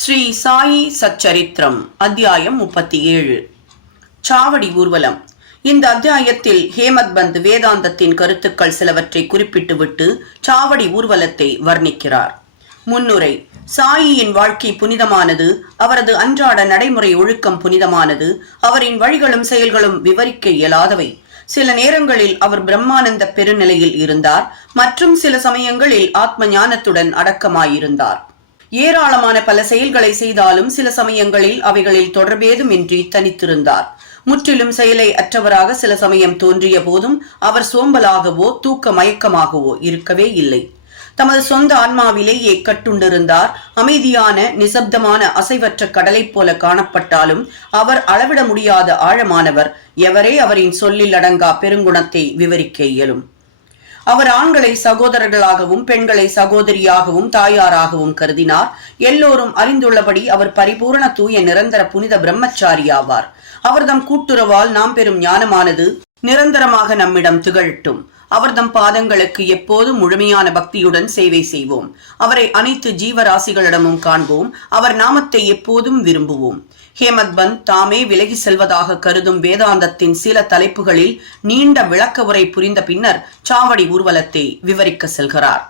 ஸ்ரீ சாயி சச்சரித்திரம் அத்தியாயம் 37 சாவடி ஊர்வலம். இந்த அத்தியாயத்தில் ஹேமத் பந்த் வேதாந்தத்தின் கருத்துக்கள் சிலவற்றை குறிப்பிட்டுவிட்டு சாவடி ஊர்வலத்தை வர்ணிக்கிறார். முன்னுரை. சாயியின் வாழ்க்கை புனிதமானது, அவரது அன்றாட நடைமுறை ஒழுக்கம் புனிதமானது, அவரின் வழிகளும் செயல்களும் விவரிக்க இயலாதவை. சில நேரங்களில் அவர் பிரம்மானந்த பெருநிலையில் இருந்தார், மற்றும் சில சமயங்களில் ஆத்ம ஞானத்துடன் அடக்கமாயிருந்தார். ஏராளமான பல செயல்களை செய்தாலும் சில சமயங்களில் அவைகளில் தொடர்பேதுமின்றி தனித்திருந்தார். முற்றிலும் செயலை அற்றவராக சில சமயம் தோன்றிய போதும் அவர் சோம்பலாகவோ தூக்க மயக்கமாகவோ இருக்கவே இல்லை. தமது சொந்த ஆன்மாவிலேயே கட்டுண்டிருந்தார். அமைதியான நிசப்தமான அசைவற்ற கடலை போல காணப்பட்டாலும் அவர் அளவிட முடியாத ஆழமானவர். எவரே அவரின் சொல்லில் அடங்கா பெருங்குணத்தை விவரிக்க இயலும். அவர் ஆண்களை சகோதரர்களாகவும் பெண்களை சகோதரியாகவும் தாயாராகவும் கருதினார். எல்லோரும் அறிந்துள்ளபடி அவர் பரிபூரண தூய நிரந்தர புனித பிரம்மச்சாரி ஆவார். அவர்தம் கூட்டுறவால் நாம் பெறும் ஞானமானது நிரந்தரமாக நம்மிடம் திகழட்டும். அவர்தம் பாதங்களுக்கு எப்போதும் முழுமையான பக்தியுடன் சேவை செய்வோம். அவரை அனைத்து ஜீவராசிகளிடமும் காண்போம். அவர் நாமத்தை எப்போதும் விரும்புவோம். ஹேமத் பந்த் தாமே விலகி செல்வதாக கருதும் வேதாந்தத்தின் சில தலைப்புகளில் நீண்ட விளக்க உரை புரிந்த பின்னர் சாவடி ஊர்வலத்தை விவரிக்க செல்கிறார்.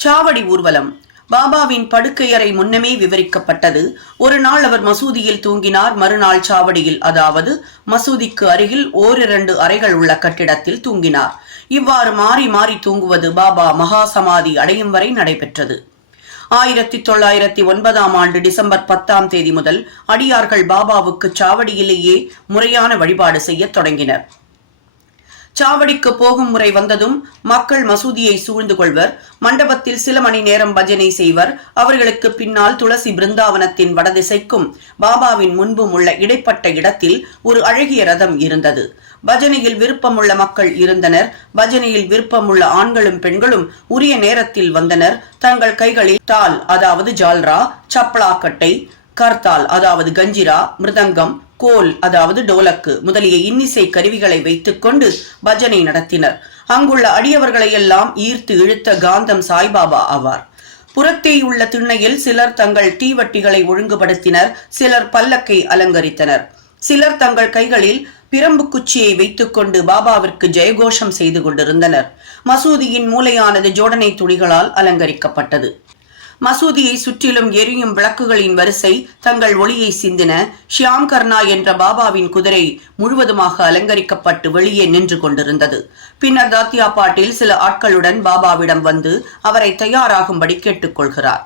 சாவடி ஊர்வலம் பாபாவின் படுக்கையறை முன்னமே விவரிக்கப்பட்டது. ஒரு நாள் அவர் மசூதியில் தூங்கினார். மறுநாள் சாவடியில், அதாவது மசூதிக்கு அருகில் ஓரிரண்டு அறைகள் உள்ள கட்டிடத்தில் தூங்கினார். இவ்வாறு மாறி மாறி தூங்குவது பாபா மகா சமாதி அடையும் வரை நடைபெற்றது. 1909 டிசம்பர் 10 முதல் அடியார்கள் பாபாவுக்கு சாவடியிலேயே முறையான வழிபாடு செய்ய தொடங்கினர். சாவடிக்கு போகும் முறை வந்ததும் மக்கள் மசூதியை சூழ்ந்து கொள்வர். மண்டபத்தில் சில மணி நேரம் பஜனை செய்வர். அவர்களுக்கு பின்னால் துளசி பிருந்தாவனத்தின் வடதிசைக்கும் பாபாவின் முன்பும் உள்ள இடைப்பட்ட இடத்தில் ஒரு அழகிய ரதம் இருந்தது. பஜனையில் விருப்பமுள்ள மக்கள் இருந்தனர். பஜனையில் விருப்பமுள்ள ஆண்களும் பெண்களும் உரிய நேரத்தில் வந்தனர். தங்கள் கைகளில் தால், அதாவது ஜால்ரா, சப்பலாக்கட்டை, கர்த்தால், அதாவது கஞ்சிரா, மிருதங்கம், கோல், அதாவது டோலக்கு முதலிய இன்னிசை கருவிகளை வைத்துக் கொண்டு பஜனை நடத்தினர். அங்குள்ள அடியவர்களை எல்லாம் ஈர்த்து இழுத்த காந்தம் சாய்பாபா ஆவார். புறத்தே உள்ள திண்ணையில் சிலர் தங்கள் தீவட்டிகளை ஒழுங்குபடுத்தினர். சிலர் பல்லக்கை அலங்கரித்தனர். சிலர் தங்கள் கைகளில் பிரம்பு குச்சியை வைத்துக் கொண்டு பாபாவிற்கு ஜெயகோஷம் செய்து கொண்டிருந்தனர். மசூதியின் மூலையானது ஜோடனை துணிகளால் அலங்கரிக்கப்பட்டது. மசூதியை சுற்றிலும் எரியும் விளக்குகளின் வரிசை தங்கள் ஒளியை சிந்தின. ஷியாம் கர்னா என்ற பாபாவின் குதிரை முழுவதுமாக அலங்கரிக்கப்பட்டு வெளியே நின்று கொண்டிருந்தது. பின்னர் தாத்தியா பாட்டில் சில ஆட்களுடன் பாபாவிடம் வந்து அவரை தயாராகும்படி கேட்டுக்கொள்கிறார்.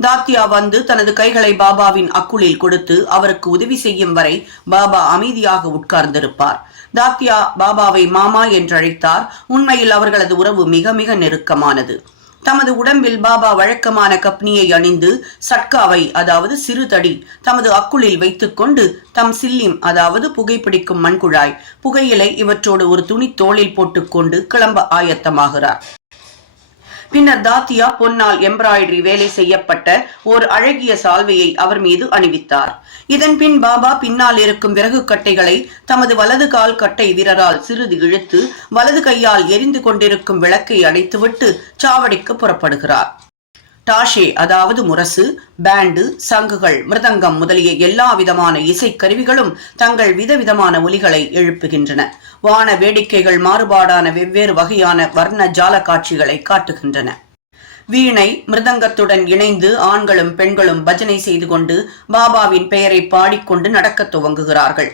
தாத்தியா வந்து தனது கைகளை பாபாவின் அக்குளில் கொடுத்து அவருக்கு உதவி செய்யும் வரை பாபா அமைதியாக உட்கார்ந்திருப்பார். தாத்தியா பாபாவை மாமா என்றழைத்தார். உண்மையில் அவர்களது உறவு மிக மிக நெருக்கமானது. தமது உடம்பில் பாபா வழக்கமான கப்னியை அணிந்து சட்காவை, அதாவது சிறு தடி, தமது அக்குளில் வைத்துக் கொண்டு தம் சில்லிம், அதாவது புகைப்பிடிக்கும் மண்குழாய், புகையிலை இவற்றோடு ஒரு துணி தோளில் போட்டுக்கொண்டு கிளம்ப ஆயத்தமாகிறார். பின்னர் தாத்தியா பொன்னால் எம்ப்ராய்டரி வேலை செய்யப்பட்ட ஒரு அழகிய சால்வையை அவர் மீது அணிவித்தார். இதன் பின் பாபா பின்னால் இருக்கும் விறகு கட்டைகளை தமது வலது கால் கட்டை விரலால் சிறிது இழுத்து வலது கையால் எரிந்து கொண்டிருக்கும் விளக்கை அணைத்துவிட்டு சாவடிக்கு புறப்படுகிறார். டாஷே, அதாவது முரசு, பேண்டு, சங்குகள், மிருதங்கம் முதலிய எல்லா விதமான இசைக்கருவிகளும் தங்கள் விதவிதமான ஒலிகளை எழுப்புகின்றன. வான வேடிக்கைகள் மாறுபாடான வெவ்வேறு வகையான வர்ண ஜால காட்சிகளை காட்டுகின்றன. வீணை, மிருதங்கத்துடன் இணைந்து ஆண்களும் பெண்களும் பஜனை செய்து கொண்டு பாபாவின் பெயரை பாடிக்கொண்டு நடக்க துவங்குகிறார்கள்.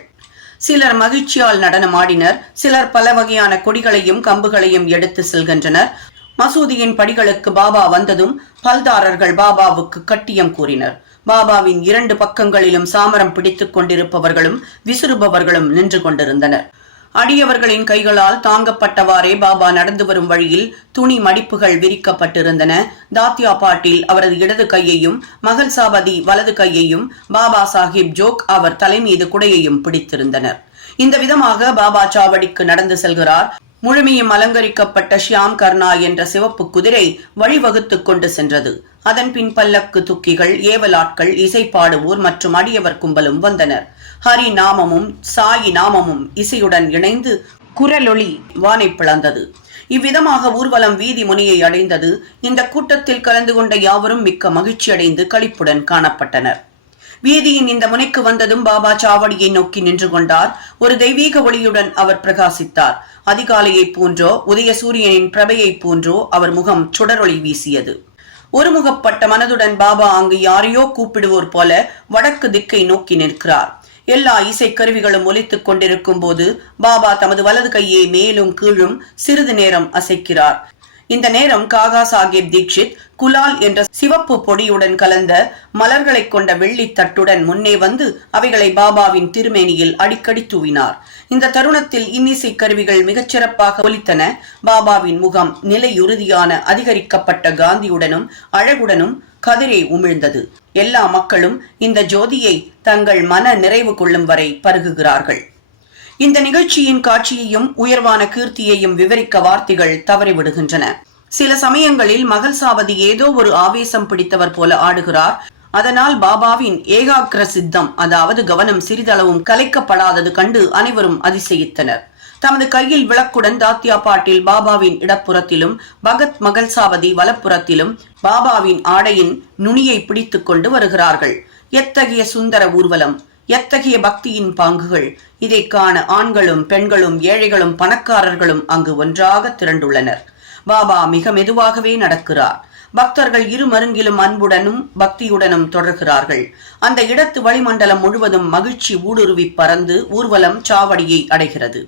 சிலர் மகிழ்ச்சியால் நடனமாடினர். சிலர் பல வகையான கொடிகளையும் கம்புகளையும் எடுத்து செல்கின்றனர். மசூதியின் படிகளுக்கு பாபா வந்ததும் பல்தாரர்கள் பாபாவுக்கு கட்டியம் கூறினர். பாபாவின் 2 பக்கங்களிலும் சாமரம் பிடித்துக் கொண்டிருப்பவர்களும் விசிறுபவர்களும் நின்று கொண்டிருந்தனர். அடியவர்களின் கைகளால் தாங்கப்பட்டவாறே பாபா நடந்து வரும் வழியில் துணி மடிப்புகள் விரிக்கப்பட்டிருந்தன. தாத்தியா பாட்டில் அவரது இடது கையையும் மகள் சாபதி வலது கையையும் பாபா சாஹிப் ஜோக் அவர் தலைமீது குடையையும் பிடித்திருந்தனர். இந்த விதமாக பாபா சாவடிக்கு நடந்து செல்கிறார். முழுமையும் அலங்கரிக்கப்பட்ட ஷியாம் கர்னா என்ற சிவப்பு குதிரை வழிவகுத்துக் கொண்டு சென்றது. அதன் பின் பல்லக்கு, துக்கிகள், ஏவலாட்கள், இசைப்பாடுவோர் மற்றும் அடியவர் கும்பலும் வந்தனர். ஹரி நாமமும் சாயி நாமமும் இசையுடன் இணைந்து குரலொளி வானை பிளந்தது. இவ்விதமாக ஊர்வலம் வீதி முனையை அடைந்தது. இந்த கூட்டத்தில் கலந்து கொண்ட யாவரும் மிக்க மகிழ்ச்சி அடைந்து களிப்புடன் காணப்பட்டனர். வீதியின் இந்த முனைக்கு வந்ததும் பாபா சாவடியை நோக்கி நின்று கொண்டார். ஒரு தெய்வீக ஒளியுடன் அவர் பிரகாசித்தார். அதிகாலையைப் போன்றோ உதய சூரியனின் பிரபையைப் போன்றோ அவர் முகம் சுடரொளி வீசியது. ஒருமுகப்பட்ட மனதுடன் பாபா அங்கு யாரையோ கூப்பிடுவோர் போல வடக்கு திக்கை நோக்கி நிற்கிறார். எல்லா இசைக்கருவிகளும் ஒலித்துக் கொண்டிருக்கும் போது பாபா தமது வலது கையை மேலும் கீழும் சிறிது நேரம் அசைக்கிறார். இந்த நேரம் காகா சாஹேப் தீக்ஷித் குலால் என்ற சிவப்பு பொடியுடன் கலந்த மலர்களை கொண்ட வெள்ளி தட்டுடன் முன்னே வந்து அவைகளை பாபாவின் திருமேனியில் அடிக்கடி தூவினார். இந்த தருணத்தில் இன்னிசை கருவிகள் மிகச்சிறப்பாக ஒலித்தன. பாபாவின் முகம் நிலையுறுதியான அதிகரிக்கப்பட்ட காந்தியுடனும் அழகுடனும் கதிரை உமிழ்ந்தது. எல்லா மக்களும் இந்த ஜோதியை தங்கள் மன நிறைவு கொள்ளும் வரை பருகுகிறார்கள். இந்த நிகழ்ச்சியின் காட்சியையும் உயர்வான கீர்த்தியையும் விவரிக்க வார்த்தைகள் தவறிவிடுகின்றன. சில சமயங்களில் மகள் சாவதி ஏதோ ஒரு ஆவேசம் பிடித்தவர் போல ஆடுகிறார். அதனால் பாபாவின் ஏகாகிர சித்தம், அதாவது கவனம் சிறிதளவும் கலைக்கப்படாதது கண்டு அனைவரும் அதிசயித்தனர். தமது கையில் விளக்குடன் தாத்தியா பாட்டில் பாபாவின் இடப்புறத்திலும் பகத் மகள் சாவதி வலப்புறத்திலும் பாபாவின் ஆடையின் நுனியை பிடித்துக் கொண்டு வருகிறார்கள். எத்தகைய சுந்தர ஊர்வலம்! எத்தகைய பக்தியின் பாங்குகள்! இதை காண ஆண்களும் பெண்களும் ஏழைகளும் பணக்காரர்களும் அங்கு ஒன்றாக திரண்டுள்ளனர். பாபா மிக மெதுவாகவே நடக்கிறார். பக்தர்கள் இரு மருங்கிலும் அன்புடனும் பக்தியுடனும் தொடர்கிறார்கள். அந்த இடத்து வளிமண்டலம் முழுவதும் மகிழ்ச்சி ஊடுருவி பறந்து ஊர்வலம் சாவடியை அடைகிறது.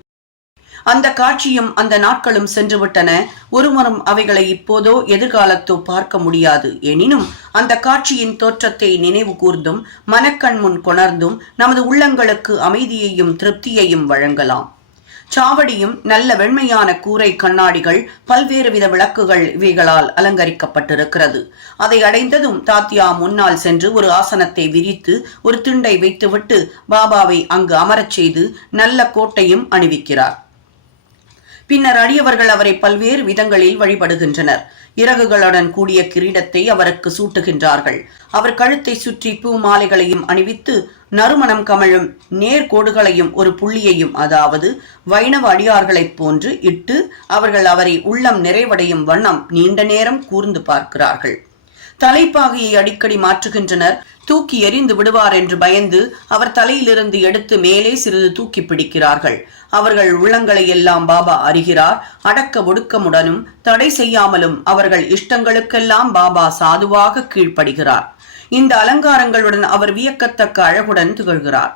அந்த காட்சியும் அந்த நாட்களும் சென்றுவிட்டன. ஒருவரும் அவைகளை இப்போதோ எதிர்காலத்தோ பார்க்க முடியாது. எனினும் அந்த காட்சியின் தோற்றத்தை நினைவு கூர்ந்தும் மனக்கண் முன் கொணர்ந்தும் நமது உள்ளங்களுக்கு அமைதியையும் திருப்தியையும் வழங்கலாம். சாவடியும் நல்ல வெண்மையான கூரை கண்ணாடிகள், பல்வேறு வித விளக்குகள் இவைகளால் அலங்கரிக்கப்பட்டிருக்கிறது. அதை அடைந்ததும் தாத்தியா முன்னால் சென்று ஒரு ஆசனத்தை விரித்து ஒரு திண்டை வைத்துவிட்டு பாபாவை அங்கு அமரச் செய்து நல்ல கோட்டையும் அணிவிக்கிறார். பின்னர் அடியவர்கள் அவரை பல்வேறு விதங்களில் வழிபடுகின்றனர். இறகுகளுடன் கூடிய கிரீடத்தை அவருக்கு சூட்டுகின்றார்கள். அவர் கழுத்தை சுற்றி பூ மாலைகளையும் அணிவித்து நறுமணம் கமழும் நேர்கோடுகளையும் ஒரு புள்ளியையும், அதாவது வைணவ அடியார்களைப் போன்று இட்டு அவர்கள் அவரை உள்ளம் நிறைவடையும் வண்ணம் நீண்ட நேரம் கூர்ந்து பார்க்கிறார்கள். தலைப்பாகையை அடிக்கடி மாற்றுகின்றனர். தூக்கி எறிந்து விடுவார் என்று பயந்து அவர் தலையிலிருந்து எடுத்து மேலே சிறிது தூக்கி பிடிக்கிறார்கள். அவர்கள் உள்ளங்களை எல்லாம் பாபா அறிகிறார். அடக்க ஒடுக்கமுடனும் தடை செய்யாமலும் அவர்கள் இஷ்டங்களுக்கெல்லாம் பாபா சாதுவாக கீழ்ப்படுகிறார். இந்த அலங்காரங்களுடன் அவர் வியக்கத்தக்க அழகுடன் திகழ்கிறார்.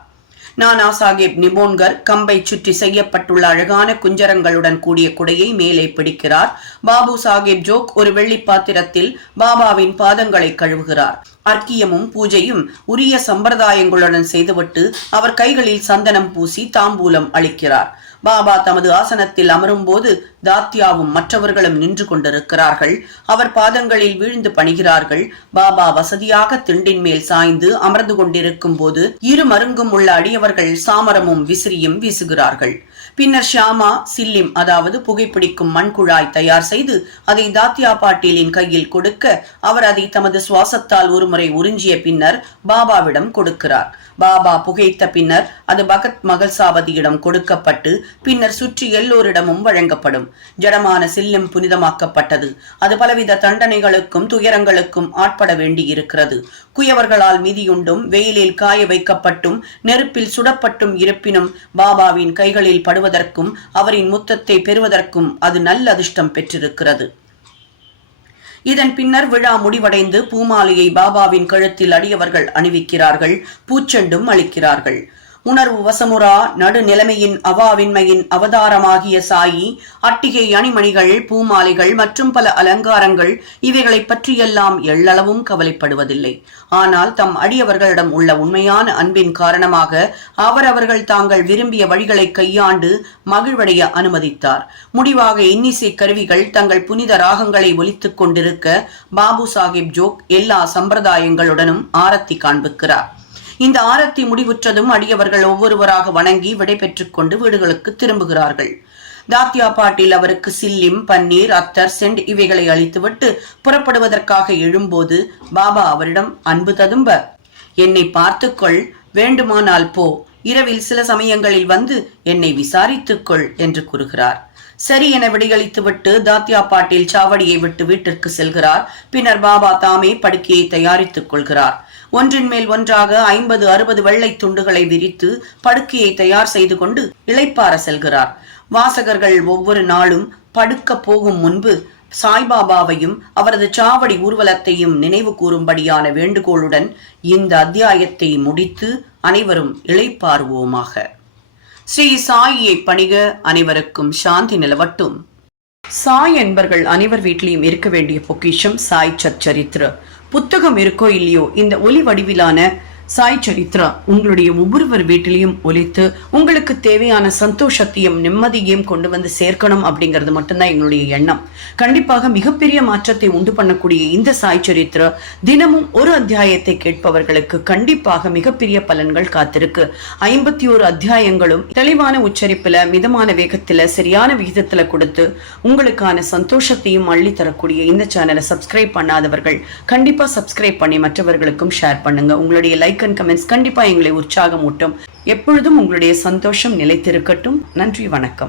நானா சாஹேப் நிபோன்கர் கம்பை சுற்றி செய்யப்பட்டுள்ள அழகான குஞ்சரங்களுடன் கூடிய குடையை மேலே பிடிக்கிறார். பாபு சாஹேப் ஜோக் ஒரு வெள்ளி பாத்திரத்தில் பாபாவின் பாதங்களை கழுவுகிறார். அர்க்கியமும் பூஜையும் உரிய சம்பிரதாயங்களுடன் செய்துவிட்டு அவர் கைகளில் சந்தனம் பூசி தாம்பூலம் அளிக்கிறார். பாபா தமது ஆசனத்தில் அமரும் போது தாத்தியாவும் மற்றவர்களும் நின்று கொண்டிருக்கிறார்கள். அவர் பாதங்களில் வீழ்ந்து பணிகிறார்கள். பாபா வசதியாக திண்டின் மேல் சாய்ந்து அமர்ந்து கொண்டிருக்கும் போது இரு மருங்கும் உள்ள அடியவர்கள் சாமரமும் விசிறியும் வீசுகிறார்கள். பின்னர் ஷியாமா சில்லிம், அதாவது புகைப்பிடிக்கும் மண்குழாய் தயார் செய்து அதை தாத்தியா பாட்டீலின் கையில் கொடுக்க அவர் அதை தமது சுவாசத்தால் ஒருமுறை உறிஞ்சிய பின்னர் பாபாவிடம் கொடுக்கிறார். பாபா புகைத்த பின்னர் அது பகத் மகள் சாவதியிடம் கொடுக்கப்பட்டு பின்னர் சுற்றி எல்லோரிடமும் வழங்கப்படும். ஜடமான சில்லும் புனிதமாக்கப்பட்டது. அது பலவித தண்டனைகளுக்கும் துயரங்களுக்கும் ஆட்பட வேண்டியிருக்கிறது. குயவர்களால் மிதியுண்டும் வெயிலில் காய வைக்கப்பட்டும் நெருப்பில் சுடப்பட்டும் இருப்பினும் பாபாவின் கைகளில் படுவதற்கும் அவரின் முத்தத்தை பெறுவதற்கும் அது நல்ல அதிர்ஷ்டம் பெற்றிருக்கிறது. இதன் பின்னர் விழா முடிவடைந்து பூமாலையை பாபாவின் கழுத்தில் அடியவர்கள் அணிவிக்கிறார்கள். பூச்செண்டும் அளிக்கிறார்கள். உணர்வு வசமுறா நடுநிலைமையின் அவாவின்மையின் அவதாரமாகிய சாயி அட்டிகை அணிமணிகள் பூமாலைகள் மற்றும் பல அலங்காரங்கள் இவைகளை பற்றியெல்லாம் எள்ளளவும் கவலைப்படுவதில்லை. ஆனால் தம் அடியவர்களிடம் உள்ள உண்மையான அன்பின் காரணமாக அவர்கள் தாங்கள் விரும்பிய வழிகளை கையாண்டு மகிழ்வடைய அனுமதித்தார். முடிவாக இன்னிசை கருவிகள் தங்கள் புனித ராகங்களை ஒலித்துக் கொண்டிருக்க பாபு சாஹேப் ஜோக் எல்லா சம்பிரதாயங்களுடனும் ஆரத்தி காண்பிக்கிறார். இந்த ஆரத்தி முடிவுற்றதும் அடியவர்கள் ஒவ்வொருவராக வணங்கி விடை பெற்றுக் கொண்டு வீடுகளுக்கு திரும்புகிறார்கள். தாத்தியா பாட்டில் அவருக்கு சில்லிம், பன்னீர், அத்தர், சென்ட் இவைகளை அளித்துவிட்டு புறப்படுவதற்காக எழும்போது பாபா அவரிடம் அன்பு ததும்ப, என்னை பார்த்துக்கொள், வேண்டுமானால் போ, இரவில் சில சமயங்களில் வந்து என்னை விசாரித்துக்கொள் என்று கூறுகிறார். சரி என விடையளித்துவிட்டு தாத்யா பாட்டீல் சாவடியை விட்டு வீட்டிற்கு செல்கிறார். பின்னர் பாபா தாமே படுக்கையை தயாரித்துக் கொள்கிறார். ஒன்றின் மேல் ஒன்றாக 50-60 வெள்ளை துண்டுகளை விரித்து படுக்கையை தயார் செய்து கொண்டு இளைப்பாற செல்கிறார். வாசகர்கள் ஒவ்வொரு நாளும் படுக்க போகும் முன்பு சாய்பாபாவையும் அவரது சாவடி ஊர்வலத்தையும் நினைவு கூறும்படியான வேண்டுகோளுடன் இந்த அத்தியாயத்தை முடித்து அனைவரும் இளைப்பாறுவோமாக. ஸ்ரீ சாயியை பணிக. அனைவருக்கும் சாந்தி நிலவட்டும். சாய் என்பர்கள் அனைவர் வீட்டிலையும் இருக்க வேண்டிய பொக்கிஷம் சாய் சச்சரித்ர புத்தகம் இருக்கோ இல்லையோ, இந்த ஒலி வடிவிலான சாய் சரித்ரா உங்களுடைய ஒவ்வொருவர் வீட்டிலையும் ஒலித்து உங்களுக்கு தேவையான சந்தோஷத்தையும் நிம்மதியையும் கொண்டு வந்து சேர்க்கணும் அப்படிங்கிறது மட்டும்தான் எங்களுடைய எண்ணம். கண்டிப்பாக மிகப்பெரிய மாற்றத்தை உண்டு பண்ணக்கூடிய இந்த சாய் சரித்ரா தினமும் ஒரு அத்தியாயத்தை கேட்பவர்களுக்கு கண்டிப்பாக மிகப்பெரிய பலன்கள் காத்திருக்கு. 51 அத்தியாயங்களும் தெளிவான உச்சரிப்புல, மிதமான வேகத்துல, சரியான விகிதத்துல கொடுத்து உங்களுக்கான சந்தோஷத்தையும் அள்ளி தரக்கூடிய இந்த சேனலை சப்ஸ்கிரைப் பண்ணாதவர்கள் கண்டிப்பா சப்ஸ்கிரைப் பண்ணி மற்றவர்களுக்கும் ஷேர் பண்ணுங்க. உங்களுடைய லைக் அண்ட் கமெண்ட்ஸ் கண்டிப்பா எங்களை உற்சாகம் ஊட்டும். எப்பொழுதும் உங்களுடைய சந்தோஷம் நிலைத்திருக்கட்டும். நன்றி, வணக்கம்.